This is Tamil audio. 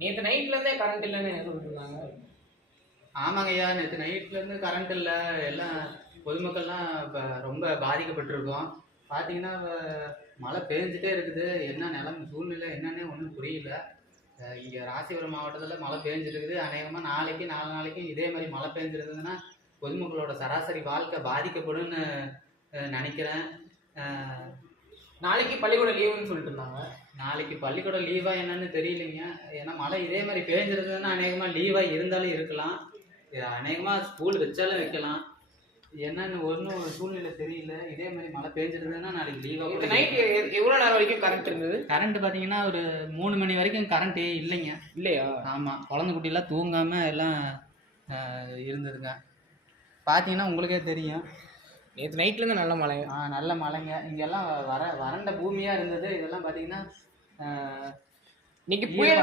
நேற்று நைட்லேருந்தே கரண்ட் இல்லைன்னு சொல்லிட்டு இருந்தாங்க. ஆமாங்க ஐயா, நேற்று நைட்லேருந்து கரண்ட் இல்லை. எல்லாம் பொதுமக்கள்லாம் இப்போ ரொம்ப பாதிக்கப்பட்டிருக்கோம். பார்த்தீங்கன்னா மழை பெஞ்சிட்டே இருக்குது. என்ன நிலைமை சூழ்நிலை என்னன்னே ஒன்றும் புரியல. இங்கே ராசிபுரம் மாவட்டத்தில் மழை பெஞ்சிருக்குது. அநேகமாக நாளைக்கு நாலு நாளைக்கும் இதே மாதிரி மழை பெஞ்சிருந்ததுன்னா பொதுமக்களோட சராசரி வாழ்க்கை பாதிக்கப்படும்னு நினைக்கிறேன். நாளைக்கு பள்ளிக்கூடம் லீவுன்னு சொல்லிட்டு இருந்தாங்க. நாளைக்கு பள்ளிக்கூடம் லீவா என்னன்னு தெரியலைங்க. ஏன்னா மழை இதே மாதிரி பேஞ்சிருந்ததுன்னா அநேகமாக லீவாக இருந்தாலும் இருக்கலாம். அநேகமாக ஸ்கூல் வச்சாலும் வைக்கலாம். என்னன்னு ஒன்றும் சூழ்நிலை தெரியல. இதே மாதிரி மழை பெஞ்சிருந்ததுன்னா நாளைக்கு லீவாக. நைட்டு எவ்வளோ நேரம் வரைக்கும் கரண்ட் இருந்தது? கரண்ட் பார்த்தீங்கன்னா ஒரு 3 மணி வரைக்கும் கரண்ட்டே இல்லைங்க. இல்லையா? ஆமாம், குழந்தை குட்டிலாம் தூங்காமல் எல்லாம் இருந்ததுங்க. பார்த்தீங்கன்னா உங்களுக்கே தெரியும். நேற்று நைட்லேருந்து நல்ல மழை. நல்ல மழைங்க. இங்கெல்லாம் வறண்ட பூமியாக இருந்தது. இதெல்லாம் பார்த்தீங்கன்னா இன்னைக்கு புயல்